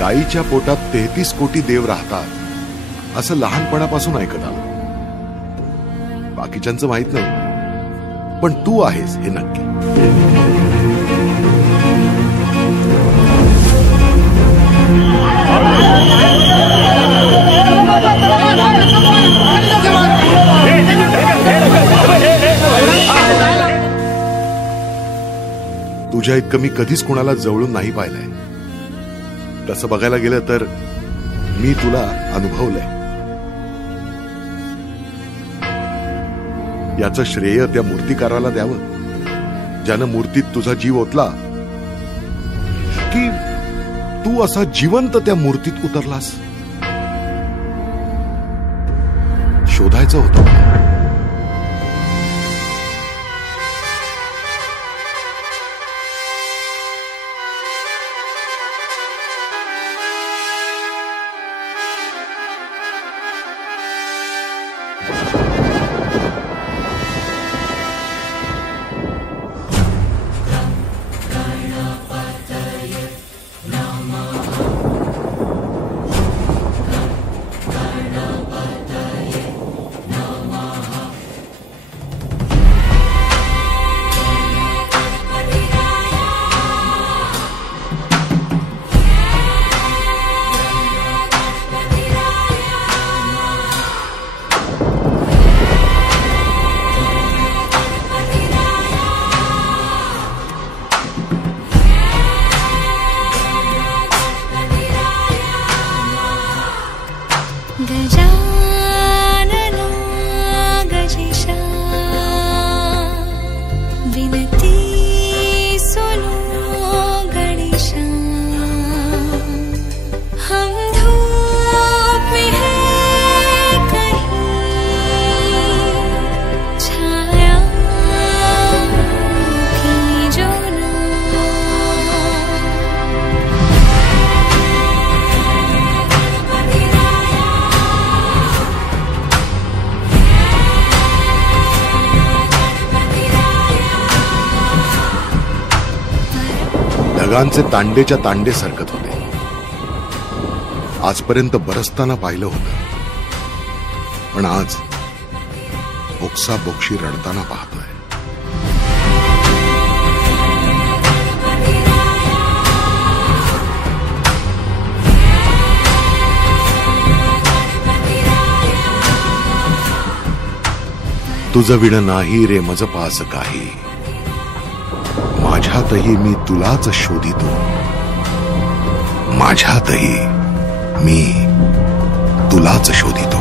गाईच्या पोटात 33 कोटी देव राहतात असं लहानपणापासून ऐकत आलो. बाकीच्यांचं माहित नाही, पण तू आहेस हे नक्की. तुझ्या इतकं मी कधीच कोणाला जवळून नाही पाहिलंय. तसं बघायला गेलं तर मी तुला अनुभवलंय. याचं श्रेय त्या मूर्तिकाराला द्यावं ज्यानं मूर्तीत तुझा जीव ओतला, की तू असा जिवंत त्या मूर्तीत उतरलास? शोधायचं होतं. ढगांचे तांडेच्या तांडे सरकत होते. आजपर्यंत बरसताना पाहिलं होतं, पण आज बोक्सा बोक्षी रडताना पाहतोय. तुझं विण नाही रे मज पास काही, माझ्यातही मी तुलाच शोधितो. माझ्यातही मी तुलाच शोधितो.